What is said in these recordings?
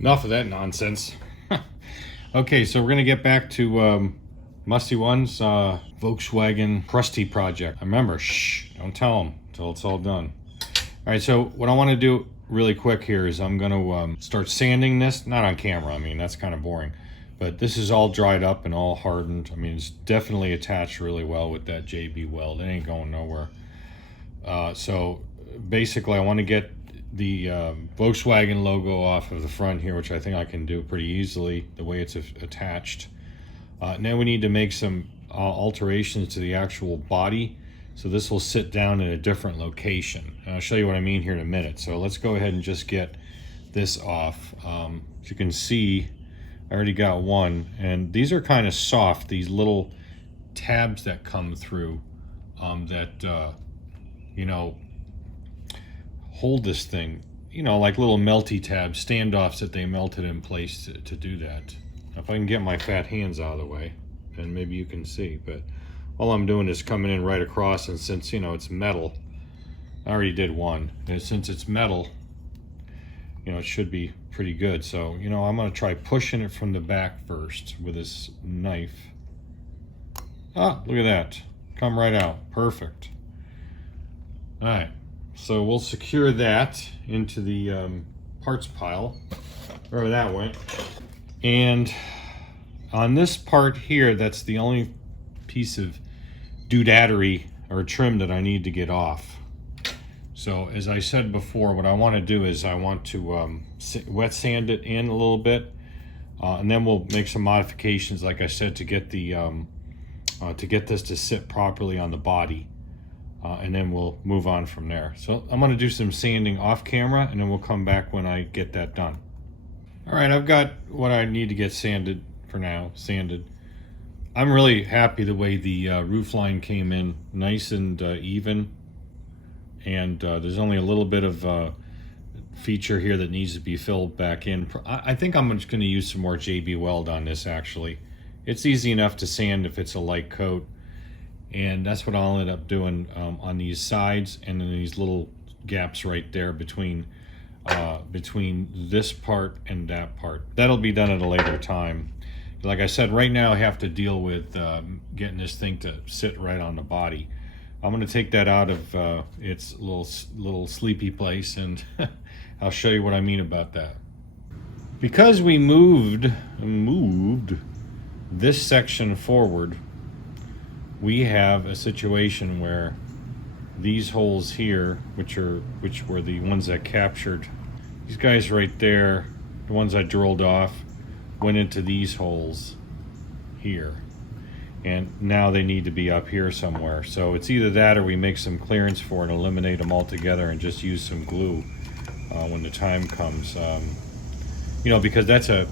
Enough of that nonsense. Okay, so we're gonna get back to Mustie1's Volkswagen Crusty project. Remember, shh, don't tell them until it's all done. All right, so what I want to do really quick here is I'm gonna start sanding this. Not on camera, I mean, that's kind of boring. But this is all dried up and all hardened. I mean, it's definitely attached really well with that JB weld. It ain't going nowhere. So basically I want to get the Volkswagen logo off of the front here, which I think I can do pretty easily the way it's attached. Now we need to make some alterations to the actual body, so this will sit down in a different location, and I'll show you what I mean here in a minute. So let's go ahead and just get this off. As you can see, I already got one, and these are kind of soft, these little tabs that come through that you know, hold this thing, you know, like little melty tabs, standoffs that they melted in place to do that. If I can get my fat hands out of the way, then maybe you can see, but all I'm doing is coming in right across, and since, you know, it's metal, I already did one, and since it's metal, you know, it should be pretty good. So, you know, I'm going to try pushing it from the back first with this knife. Ah, look at that. Come right out. Perfect. All right. So we'll secure that into the parts pile, wherever that went. And on this part here, that's the only piece of doodatery or trim that I need to get off. So as I said before, what I want to do is I want to wet sand it in a little bit, and then we'll make some modifications, like I said, to get the to get this to sit properly on the body. And then we'll move on from there. So I'm going to do some sanding off camera, and then we'll come back when I get that done. All right, I've got what I need to get sanded for now, sanded. I'm really happy the way the roof line came in, nice and even. And there's only a little bit of feature here that needs to be filled back in. I think I'm just going to use some more JB weld on this, actually. It's easy enough to sand if it's a light coat. And that's what I'll end up doing on these sides, and then these little gaps right there between this part and that part. That'll be done at a later time. Like I said, right now I have to deal with getting this thing to sit right on the body. I'm going to take that out of its little sleepy place, and I'll show you what I mean about that. Because we moved this section forward, we have a situation where these holes here, which were the ones that captured, these guys right there, the ones I drilled off, went into these holes here, and now they need to be up here somewhere. So it's either that, or we make some clearance for it and eliminate them altogether and just use some glue when the time comes. You know, because it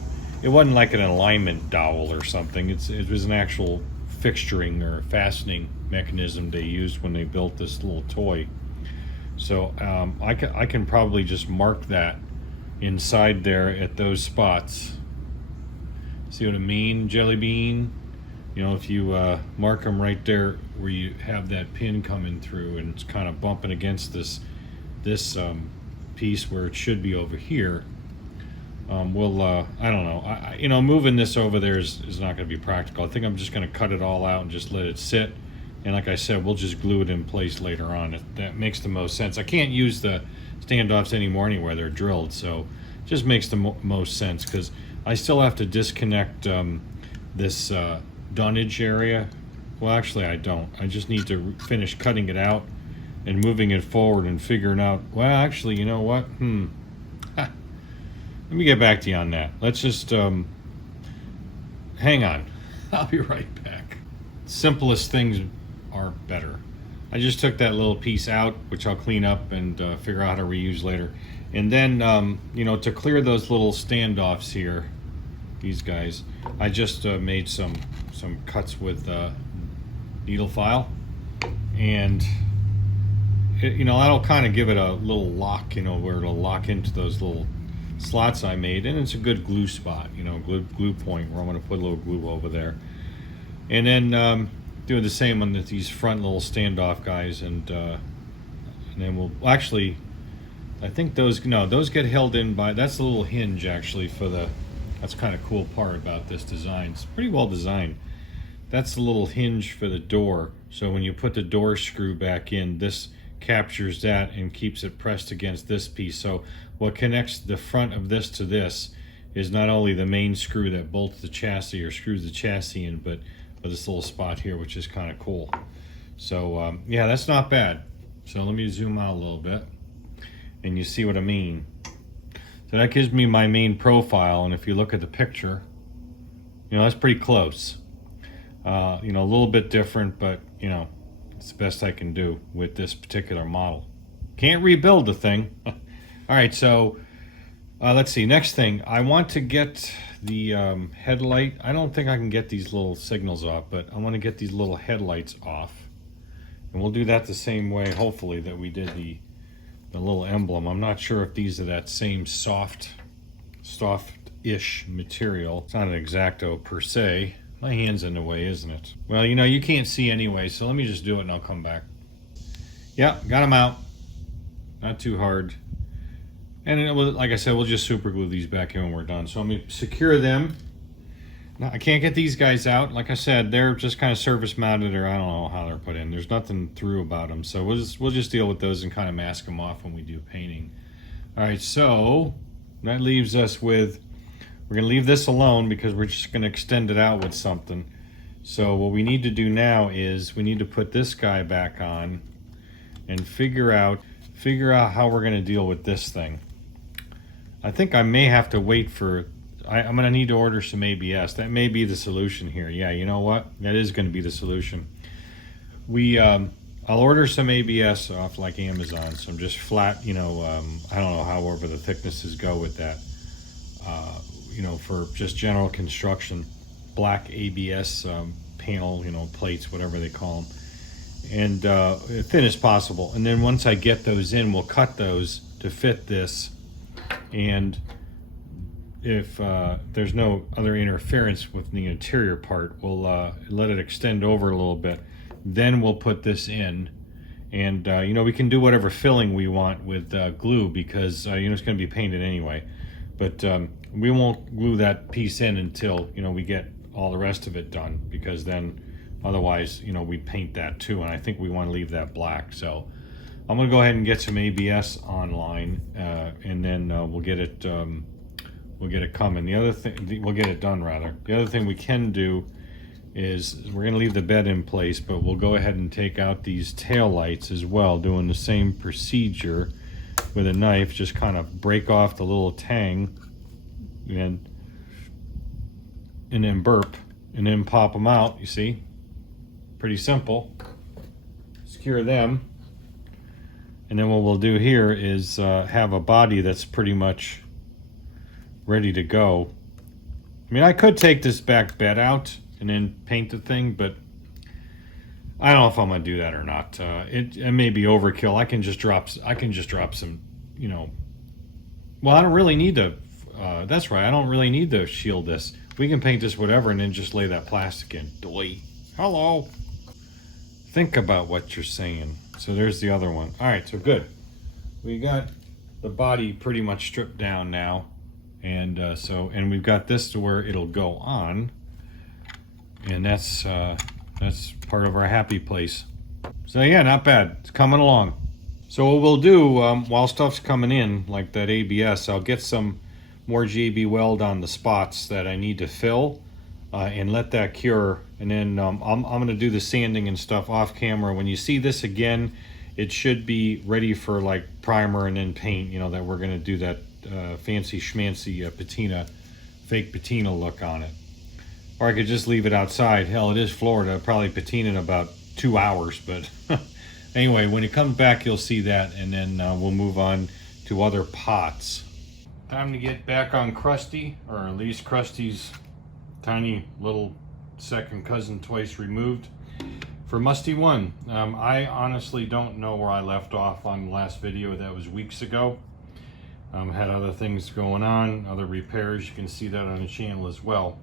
wasn't like an alignment dowel or something. It was an actual fixturing or fastening mechanism they used when they built this little toy. So I can probably just mark that inside there at those spots. See what I mean, Jelly Bean? You know, if you mark them right there where you have that pin coming through and it's kind of bumping against this piece where it should be over here, we'll, I don't know, you know, moving this over there is not going to be practical. I think I'm just going to cut it all out and just let it sit. And like I said, we'll just glue it in place later on. That makes the most sense. I can't use the standoffs anymore anywhere. They're drilled, so it just makes the most sense, because I still have to disconnect this dunnage area. Well, actually, I don't. I just need to finish cutting it out and moving it forward and figuring out, well, actually, you know what? Let me get back to you on that. Let's just hang on. I'll be right back. Simplest things are better. I just took that little piece out, which I'll clean up and figure out how to reuse later. And then, you know, to clear those little standoffs here, these guys, I just made some cuts with needle file, and you know, that'll kind of give it a little lock, you know, where it'll lock into those little slots I made, and it's a good glue spot, you know, glue point where I'm going to put a little glue over there. And then doing the same on these front little standoff guys, and then we'll actually, I think those, no, those get held in by, that's the little hinge actually for the, that's kind of cool part about this design. It's pretty well designed. That's the little hinge for the door. So when you put the door screw back in, this captures that and keeps it pressed against this piece. So what connects the front of this to this is not only the main screw that bolts the chassis or screws the chassis in, but this little spot here, which is kind of cool. So yeah, that's not bad. So let me zoom out a little bit and you see what I mean. So that gives me my main profile, and if you look at the picture, you know, that's pretty close. You know, a little bit different, but you know, it's the best I can do with this particular model. Can't rebuild the thing. All right, so let's see. Next thing, I want to get the headlight. I don't think I can get these little signals off, but I want to get these little headlights off. And we'll do that the same way, hopefully, that we did the little emblem. I'm not sure if these are that same soft-ish material. It's not an X-Acto per se. My hand's in the way, isn't it? Well, you know, you can't see anyway, so let me just do it and I'll come back. Yeah, got them out. Not too hard. And it will, like I said, we'll just super glue these back here when we're done. So I'm going to secure them. Now, I can't get these guys out. Like I said, they're just kind of surface mounted, or I don't know how they're put in. There's nothing through about them. So we'll just deal with those and kind of mask them off when we do painting. All right, so that leaves us with, we're going to leave this alone because we're just going to extend it out with something. So what we need to do now is we need to put this guy back on and figure out how we're going to deal with this thing. I think I may have to wait for, I'm going to need to order some ABS. That may be the solution here. Yeah, you know what? That is going to be the solution. I'll order some ABS off like Amazon, some just flat, you know, I don't know however the thicknesses go with that. You know, for just general construction, black ABS panel, you know, plates, whatever they call them, and thin as possible. And then once I get those in, we'll cut those to fit this. And if there's no other interference with the interior part, we'll let it extend over a little bit. Then we'll put this in, and you know, we can do whatever filling we want with glue because you know, it's going to be painted anyway. But we won't glue that piece in until, you know, we get all the rest of it done, because then otherwise, you know, we paint that too, and I think we want to leave that black. So I'm going to go ahead and get some ABS online, and then we'll get it coming. The other thing, we'll get it done rather. The other thing we can do is we're going to leave the bed in place, but we'll go ahead and take out these tail lights as well, doing the same procedure with a knife. Just kind of break off the little tang and then burp and then pop them out. You see, pretty simple. Secure them, and then what we'll do here is have a body that's pretty much ready to go. I mean, I could take this back bed out and then paint the thing, but I don't know if I'm gonna do that or not. It may be overkill. I can just drop some, you know. Well, I don't really need to. That's right. I don't really need to shield this. We can paint this whatever and then just lay that plastic in. Doy. Hello. Think about what you're saying. So there's the other one. All right. So good. We got the body pretty much stripped down now, and and we've got this to where it'll go on, and that's part of our happy place. So yeah, not bad. It's coming along. So what we'll do while stuff's coming in, like that ABS, I'll get some more JB Weld on the spots that I need to fill, and let that cure. And then I'm going to do the sanding and stuff off camera. When you see this again, it should be ready for like primer and then paint, you know, that we're going to do that fancy schmancy patina, fake patina look on it. Or I could just leave it outside. Hell, it is Florida. I'll probably patina in about 2 hours, but anyway, when it comes back, you'll see that, and then we'll move on to other pots. Time to get back on Crusty, or at least Crusty's tiny little second cousin twice removed, for Mustie1. I honestly don't know where I left off on the last video. That was weeks ago. Had other things going on, other repairs. You can see that on the channel as well.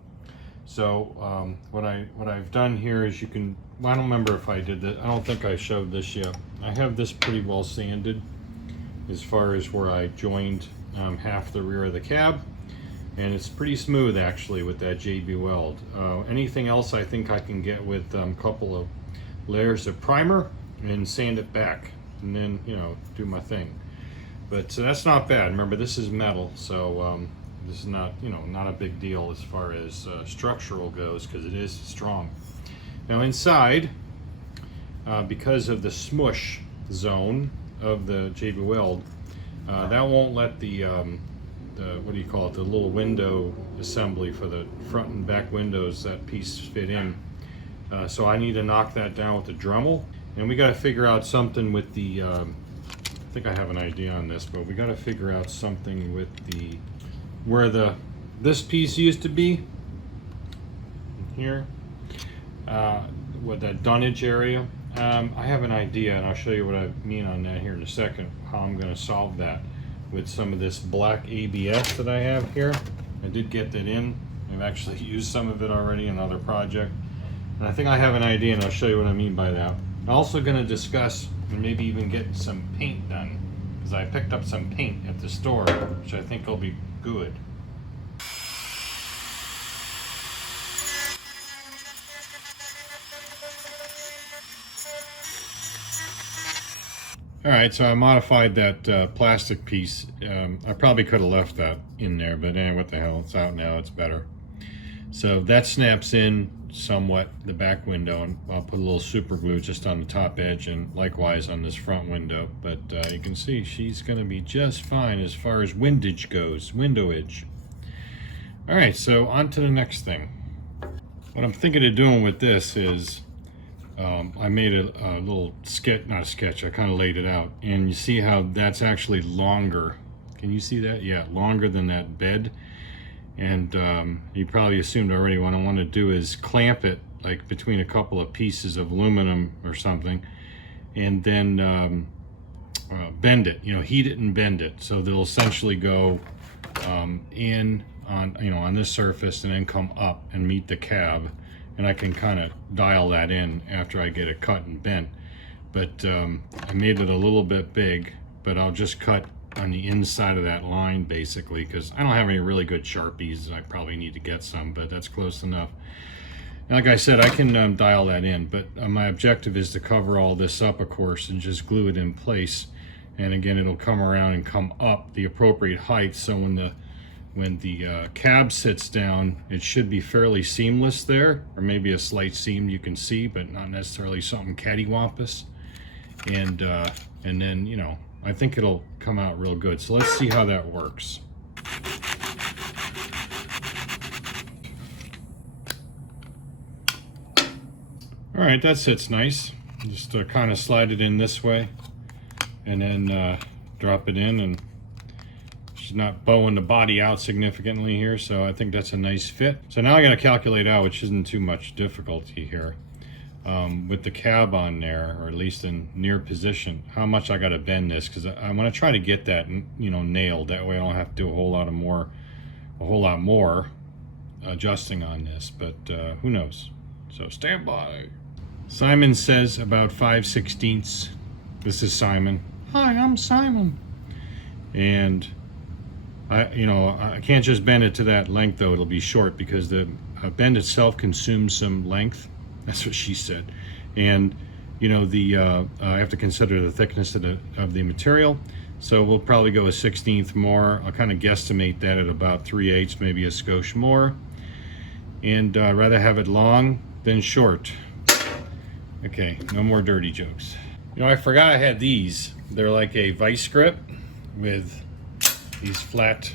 So what I've done here is, you can, well, I don't remember if I did that. I don't think I showed this yet. I have this pretty well sanded. as far as where I joined half the rear of the cab, and it's pretty smooth actually with that JB Weld. Anything else I think I can get with a couple of layers of primer and sand it back, and then, you know, do my thing. But that's not bad. Remember, this is metal, so this is not, you know, not a big deal as far as structural goes, because it is strong. Now inside, because of the smush zone of the JB Weld, that won't let the what do you call it, the little window assembly for the front and back windows, that piece fit in. So I need to knock that down with the Dremel, and we got to figure out something with the I think I have an idea on this, but we got to figure out something with the where this piece used to be here, with that dunnage area. I have an idea, and I'll show you what I mean on that here in a second, how I'm going to solve that with some of this black ABS that I have here. I did get that in. I've actually used some of it already in another project, and I think I have an idea, and I'll show you what I mean by that. I'm also going to discuss and maybe even get some paint done, because I picked up some paint at the store, which I think will be good. Alright, so I modified that plastic piece. I probably could have left that in there, but what the hell, it's out now, it's better. So that snaps in somewhat the back window, and I'll put a little super glue just on the top edge, and likewise on this front window. But you can see she's going to be just fine as far as windage goes, window edge. Alright, so on to the next thing. What I'm thinking of doing with this is I made a little sketch, not a sketch, I kind of laid it out, and you see how that's actually longer. Can you see that? Yeah, longer than that bed. And you probably assumed already what I want to do is clamp it like between a couple of pieces of aluminum or something, and then bend it, you know, heat it and bend it, so they'll essentially go in on, you know, on this surface and then come up and meet the cab. And I can kind of dial that in after I get it cut and bent. But I made it a little bit big, but I'll just cut on the inside of that line basically, because I don't have any really good Sharpies. I probably need to get some, but that's close enough. And like I said, I can dial that in, but my objective is to cover all this up, of course, and just glue it in place. And again, it'll come around and come up the appropriate height, so when the cab sits down, it should be fairly seamless there, or maybe a slight seam you can see, but not necessarily something cattywampus. And then, you know, I think it'll come out real good. So let's see how that works. All right, that sits nice. Just kind of slide it in this way, and then drop it in, and she's not bowing the body out significantly here, so I think that's a nice fit. So now I got to calculate out, which isn't too much difficulty here, with the cab on there, or at least in near position, how much I got to bend this, because I want to try to get that, you know, nailed. That way I don't have to do a whole lot more adjusting on this, but who knows? So stand by. Simon says about 5/16. This is Simon. Hi, I'm Simon. And I can't just bend it to that length, though. It'll be short because the bend itself consumes some length. That's what she said. And you know, I have to consider the thickness of the material. So we'll probably go a 1/16 more. I'll kind of guesstimate that at about 3/8, maybe a skosh more. And rather have it long than short. Okay, no more dirty jokes. You know, I forgot I had these. They're like a vice grip with these flat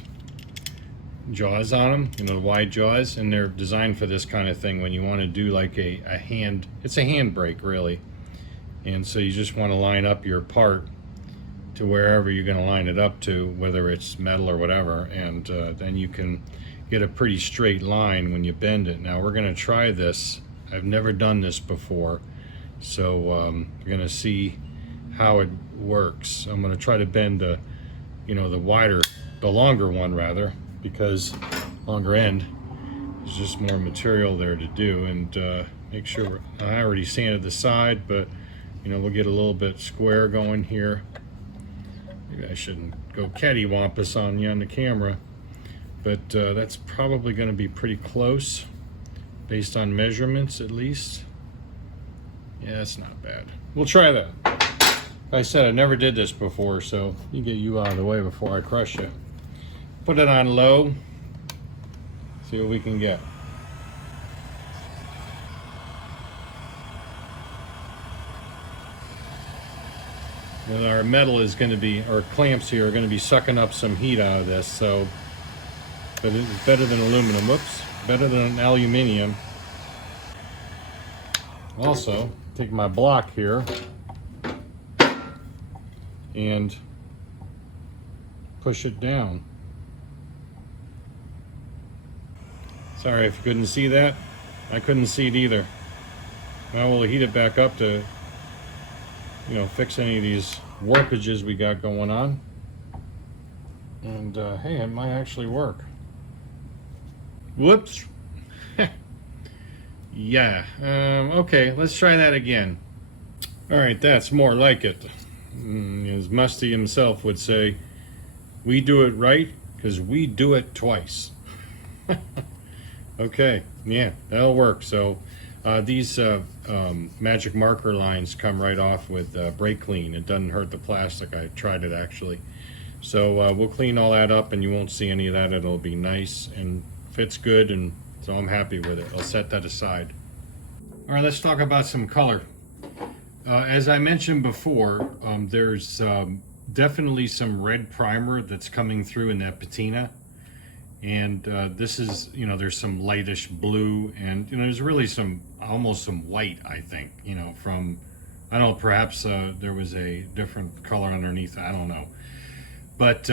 jaws on them, you know, the wide jaws, and they're designed for this kind of thing when you want to do like a hand, it's a hand brake really. And so you just want to line up your part to wherever you're going to line it up to, whether it's metal or whatever, and then you can get a pretty straight line when you bend it. Now we're going to try this. I've never done this before, so we're going to see how it works. I'm going to try to bend the longer one rather, because longer end is just more material there to do. And make sure, I already sanded the side, but you know, we'll get a little bit square going here. Maybe I shouldn't go cattywampus on you on the camera, but that's probably going to be pretty close based on measurements at least. Yeah, it's not bad. We'll try that. Like I said, I never did this before, so you get you out of the way before I crush you. Put it on low, see what we can get. And our metal is going to be, our clamps here are going to be sucking up some heat out of this, so, but it's better than aluminum. Whoops, better than aluminium. Also, take my block here and push it down. Sorry if you couldn't see that. I couldn't see it either. Now we'll heat it back up to, you know, fix any of these warpages we got going on. And hey, it might actually work. Whoops. Yeah. Okay, let's try that again. All right, that's more like it. As Musty himself would say, we do it right because we do it twice. Okay, yeah, that'll work. So these magic marker lines come right off with brake clean. It doesn't hurt the plastic. I tried it actually. So we'll clean all that up and you won't see any of that. It'll be nice and fits good, and so I'm happy with it. I'll set that aside. All right, let's talk about some color. As I mentioned before, there's definitely some red primer that's coming through in that patina. And this is, you know, there's some lightish blue, and, you know, there's really some, almost some white, I think, you know, from, I don't know, perhaps there was a different color underneath, I don't know. But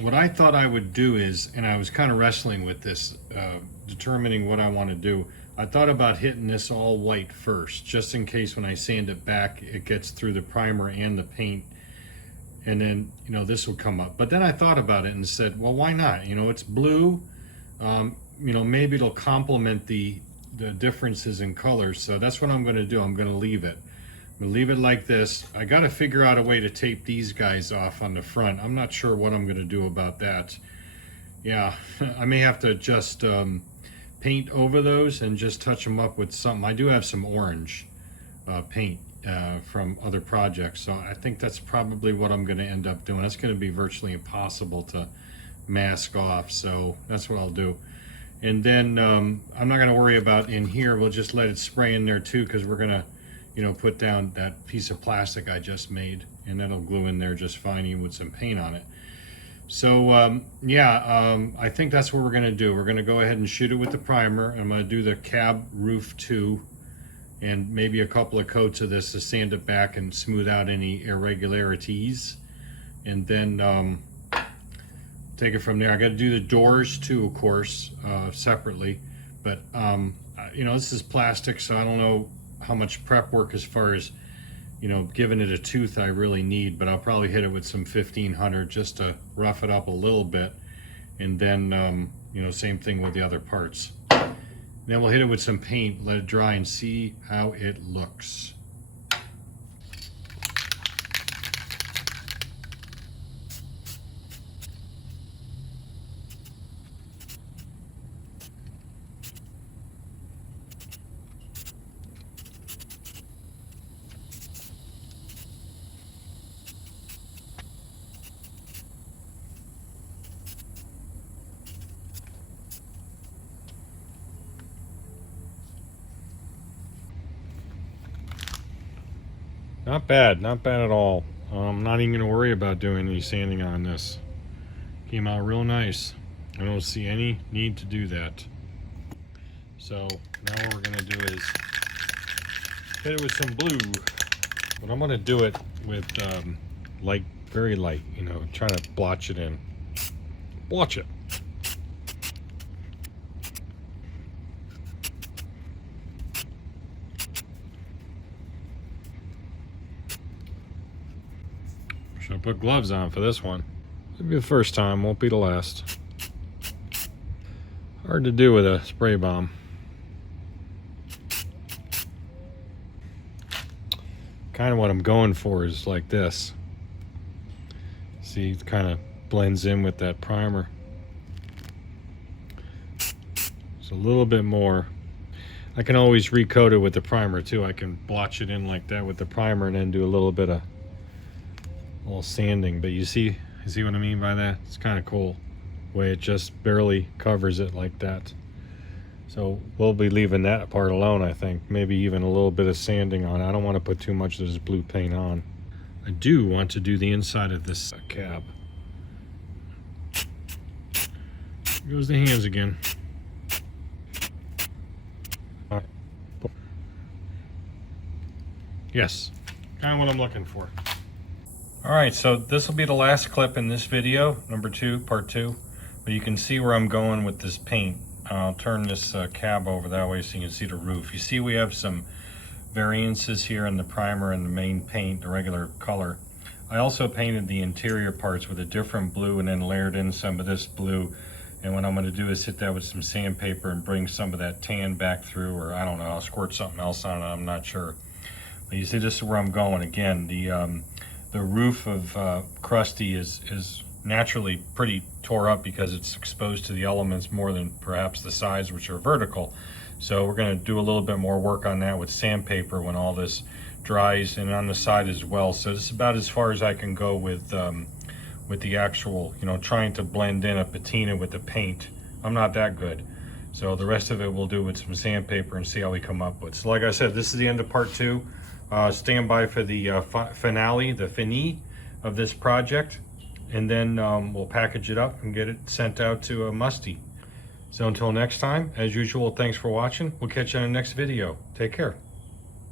what I thought I would do is, and I was kind of wrestling with this, determining what I want to do. I thought about hitting this all white first, just in case when I sand it back, it gets through the primer and the paint. And then, you know, this will come up. But then I thought about it and said, well, why not? You know, it's blue. You know, maybe it'll complement the differences in colors. So that's what I'm going to do. I'm going to leave it. I'm going to leave it like this. I got to figure out a way to tape these guys off on the front. I'm not sure what I'm going to do about that. Yeah, I may have to just paint over those and just touch them up with something. I do have some orange paint from other projects, so I think that's probably what I'm going to end up doing. That's going to be virtually impossible to mask off, so that's what I'll do. And then I'm not going to worry about in here. We'll just let it spray in there too, because we're going to, you know, put down that piece of plastic I just made, and that'll glue in there just fine even with some paint on it. So yeah, I think that's what we're going to do. We're going to go ahead and shoot it with the primer. I'm going to do the cab roof too, and maybe a couple of coats of this to sand it back and smooth out any irregularities, and then take it from there. I got to do the doors too, of course, separately, but you know, this is plastic, so I don't know how much prep work as far as, you know, giving it a tooth I really need, but I'll probably hit it with some 1500 just to rough it up a little bit, and then you know, same thing with the other parts. Then we'll hit it with some paint, let it dry, and see how it looks. Not bad at all. I'm not even going to worry about doing any sanding on this. Came out real nice. I don't see any need to do that. So now what we're going to do is hit it with some blue. But I'm going to do it with light, very light, you know, trying to blotch it in. Blotch it. I put gloves on for this one. It'll be the first time, won't be the last. Hard to do with a spray bomb. Kind of what I'm going for is like this. See, it kind of blends in with that primer. It's a little bit more. I can always recoat it with the primer too. I can blotch it in like that with the primer and then do a little bit of sanding. But you see what I mean by that? It's kind of cool the way it just barely covers it like that. So we'll be leaving that part alone, I think. Maybe even a little bit of sanding on it. I don't want to put too much of this blue paint on. I do want to do the inside of this cab. Here goes the hands again. Yes, kind of what I'm looking for. All right, so this will be the last clip in this video, number 2, part 2. But you can see where I'm going with this paint. I'll turn this cab over that way so you can see the roof. You see we have some variances here in the primer and the main paint, the regular color. I also painted the interior parts with a different blue and then layered in some of this blue. And what I'm going to do is hit that with some sandpaper and bring some of that tan back through, or I don't know, I'll squirt something else on it, I'm not sure. But you see, this is where I'm going. Again, the roof of Crusty is naturally pretty tore up because it's exposed to the elements more than perhaps the sides, which are vertical. So we're going to do a little bit more work on that with sandpaper when all this dries, and on the side as well. So this is about as far as I can go with the actual, trying to blend in a patina with the paint. I'm not that good. So the rest of it we'll do with some sandpaper and see how we come up with. So like I said, this is the end of part 2. Stand by for the finale, the fini of this project. And then we'll package it up and get it sent out to Musty. So until next time, as usual, thanks for watching. We'll catch you in the next video. Take care.